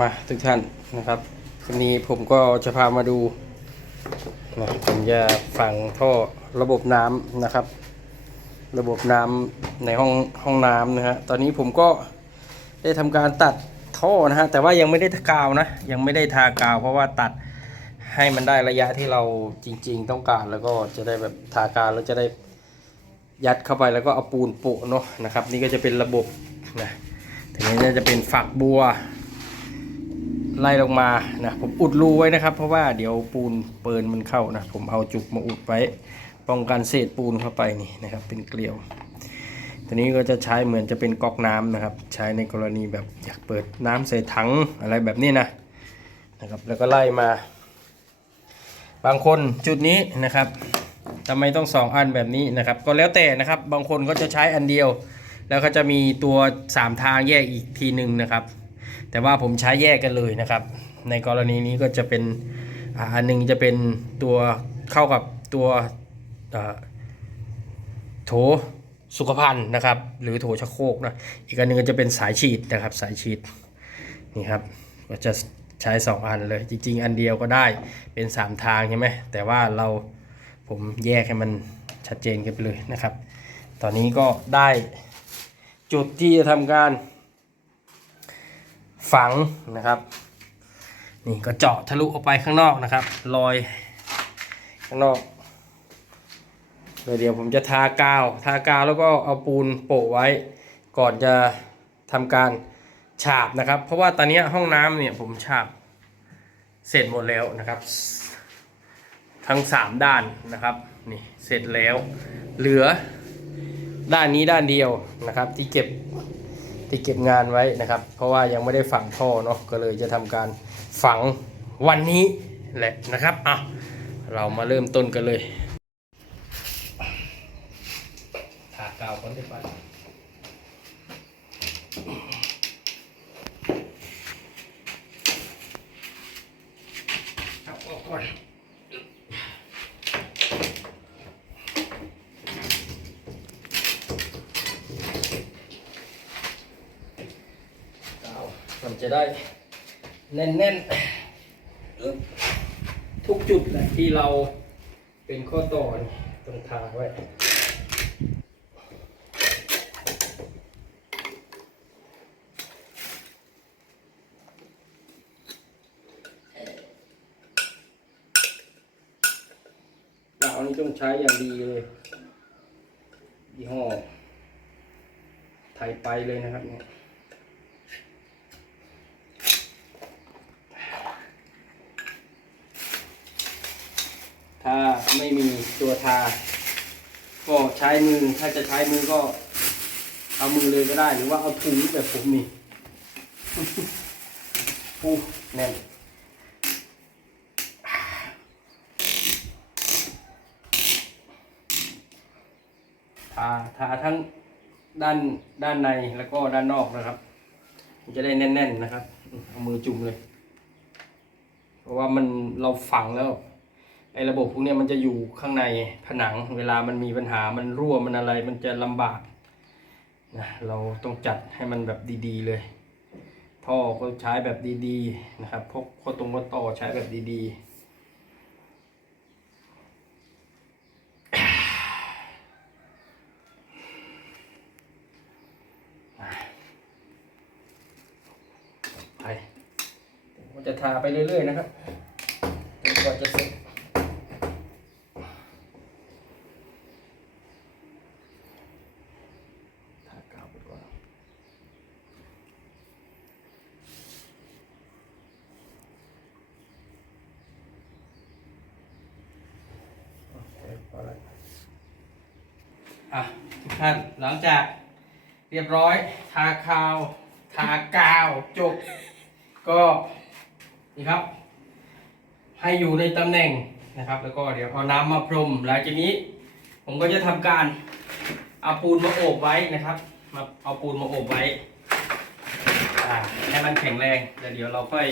มาทุกท่านนะครับวันนี้ผมก็จะพามาดูนะผมจะฝังท่อระบบน้ำนะครับ ระบบน้ำในห้องห้องน้ำนะฮะตอนนี้ผมก็ได้ทำการตัดท่อนะฮะแต่ว่ายังไม่ได้ทากาวนะยังไม่ได้ทากาว เพราะว่าตัดให้มันได้ระยะที่เราจริง ๆ ต้องการแล้วก็จะได้แบบทากาวแล้วจะได้ยัดเข้าไปแล้วก็เอาปูนโปะเนาะนะครับ นี่ก็จะเป็นระบบนะทีนี้จะเป็นฝักบัว ไล่ลงมานะผมอุดรูไว้นะครับ เพราะว่าเดี๋ยวปูนเปินมันเข้านะผมเอาจุกมาอุดไว้ ป้องกันเศษปูนเข้าไปนี่นะครับ เป็นเกลียว ตัวนี้ก็จะใช้เหมือนจะเป็นก๊อกน้ำนะครับ ใช้ในกรณีแบบอยากเปิดน้ำใส่ถังอะไรแบบนี้นะนะครับ แล้วก็ไล่มา บางคนจุดนี้นะครับทำไมต้องสองอันแบบนี้นะครับ ก็แล้วแต่นะครับ บางคนก็จะใช้อันเดียว แล้วก็จะมีตัวสามทางแยกอีกทีหนึ่งนะครับ แต่ว่าผมใช้แยกกันเลยนะครับ ในกรณีนี้ก็จะเป็นอันหนึงจะเป็นตัวเข้ากับตัวโถสุขภัณฑ์นะครับ หรือโถชักโครกนะอีกอันหนึงก็จะเป็นสายฉีดนะครับสายฉีดนี่ครับก็จะใช้สองอันเลย จริง ๆ อันเดียวก็ได้เป็นสามทางใช่ไหมแต่ว่าเราผมแยกให้มันชัดเจนกันไปเลยนะครับ ตอนนี้ก็ได้จุดที่จะทำการ ฝังนะครับ นี่ก็เจาะทะลุออกไปข้างนอกนะครับรอยข้างนอกเดี๋ยวเดี๋ยวผมจะทากาว ทากาวแล้วก็เอาปูนโปะไว้ ก่อนจะทำการฉาบนะครับ เพราะว่าตอนนี้ห้องน้ำเนี่ยผมฉาบเสร็จหมดแล้วนะครับ ทั้งสามด้านนะครับนี่เสร็จแล้ว เหลือด้านนี้ด้านเดียวนะครับที่เก็บ ที่เก็บงานไว้นะครับ เพราะว่ายังไม่ได้ฝังท่อเนาะก็เลยจะทำการฝังวันนี้แหละนะครับอะเรามาเริ่มต้นกันเลยถากาวก่อนได้ปะเอาออกก่อนกาว มันจะได้แน่นๆทุกจุดแหละที่เราเป็นข้อต่อนต้องทางไว้าวนี้ต้องใช้อย่างดีเลยยี่ห้อไทยไปเลยนะครับเนี่ย ถ้าไม่มีตัวทา ก็ใช้มือ ถ้าจะใช้มือก็ เอามือเลยก็ได้ หรือว่าเอาถุงแบบผมนี่ปูแน่นทาทาทั้งด้านด้านในแล้วก็ด้านนอกนะครับ มันจะได้แน่น ๆนะครับ เอามือจุ่มเลย เพราะว่ามันเราฝังแล้ว ไอ้ระบบพวกนี้มันจะอยู่ข้างในผนัง เวลามันมีปัญหามันรั่วมันอะไรมันจะลำบากนะเราต้องจัดให้มันแบบดีๆเลย ท่อก็ใช้แบบดีๆนะครับพวกข้อตรงข้อต่อใช้แบบดีๆไปผมจะทาไปเรื่อย ๆ นะครับจนกว่าจะเสร็จทากาวไปก่อนโอเคพอแล้ว อะทุกท่านหลังจากเรียบร้อยทาคาวทากาวจบก็นี่ครับ ให้อยู่ในตำแหน่งนะครับ แล้วก็เดี๋ยวเอาน้ำมาพรมหลังจากนี้ ผมก็จะทำการเอาปูนมาโอบไว้นะครับมาเอาปูนมาโอบไว้ให้มันแข็งแรงแล้วเดี๋ยวเราค่อย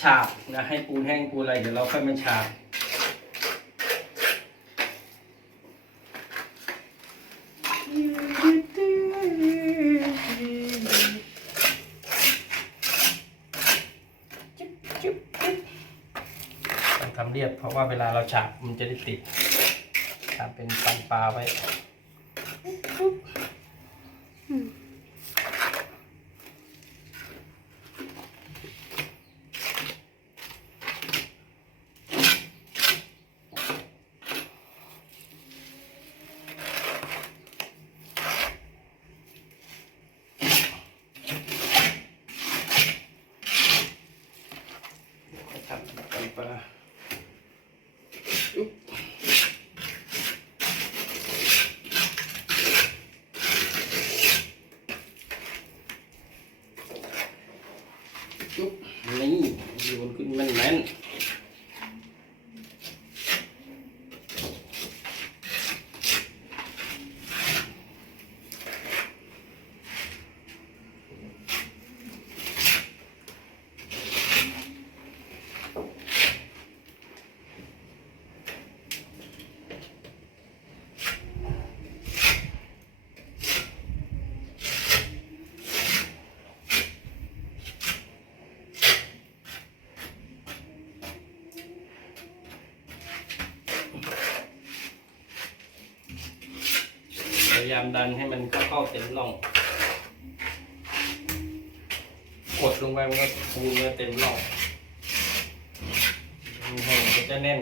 ฉาบนะให้ปูนแห้งปูนอะไรเดี๋ยวเราค่อยมาฉาบ จึ๊บต้องทำเรียบเพราะว่าเวลาเราฉาบมันจะได้ติดทำเป็นปันปลาไว้ นายามดันให้มันเข้าเต็มร่อง กดลงไปมันก็ปูเนื้อเต็มร่องให้มันจะแน่น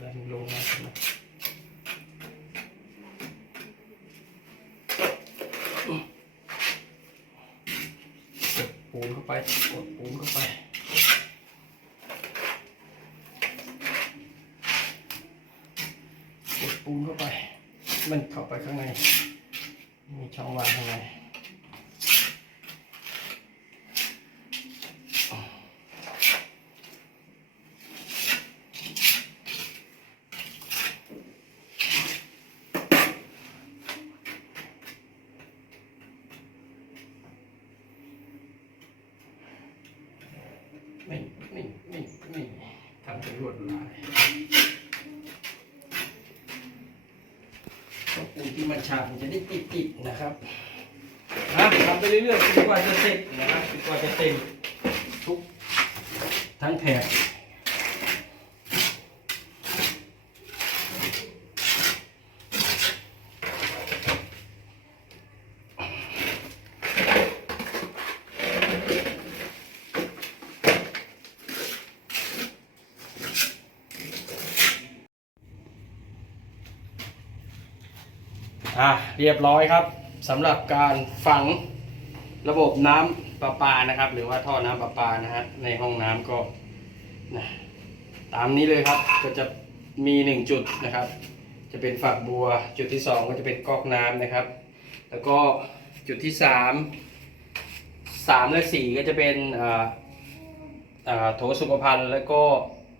ดันลงมาใช่ไหมกดปู นเข้าไปกดปูนเข้าไปกดปูนเข้าไป มันเข้าไปข้างในมีช่องว่างข้างใน ไม่ไม่ไม่ไม่ทำเป็นล วดลายก็ปูที่มันฉาบมันจะได้ติดๆนะครับนะทำไปเรื่อยๆจนกว่าจะเสร็จนะครับจนกว่าจะเต็มทุกทั้งแถบ อะเรียบร้อยครับสำหรับการฝังระบบน้ำประปานะครับ หรือว่าท่อน้ำประปานะฮะในห้องน้ำก็นะตามนี้เลยครับก็จะมีหนึ่งจุดนะครับ จะเป็นฝักบัว จุดที่สองก็จะเป็นก๊อกน้ำนะครับ แล้วก็จุดที่สามสามและสี่ก็จะเป็นอ่าอ่าโถสุขภัณฑ์แล้วก็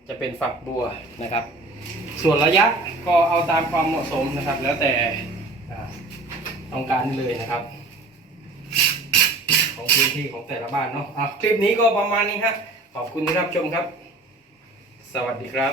จะเป็นฝักบัวนะครับ ส่วนระยะก็เอาตามความเหมาะสมนะครับ แล้วแต่ ต้องการได้เลยนะครับ ของพื้นที่ของแต่ละบ้านเนาะอะคลิปนี้ก็ประมาณนี้ฮะขอบคุณที่รับชมครับ สวัสดีครับ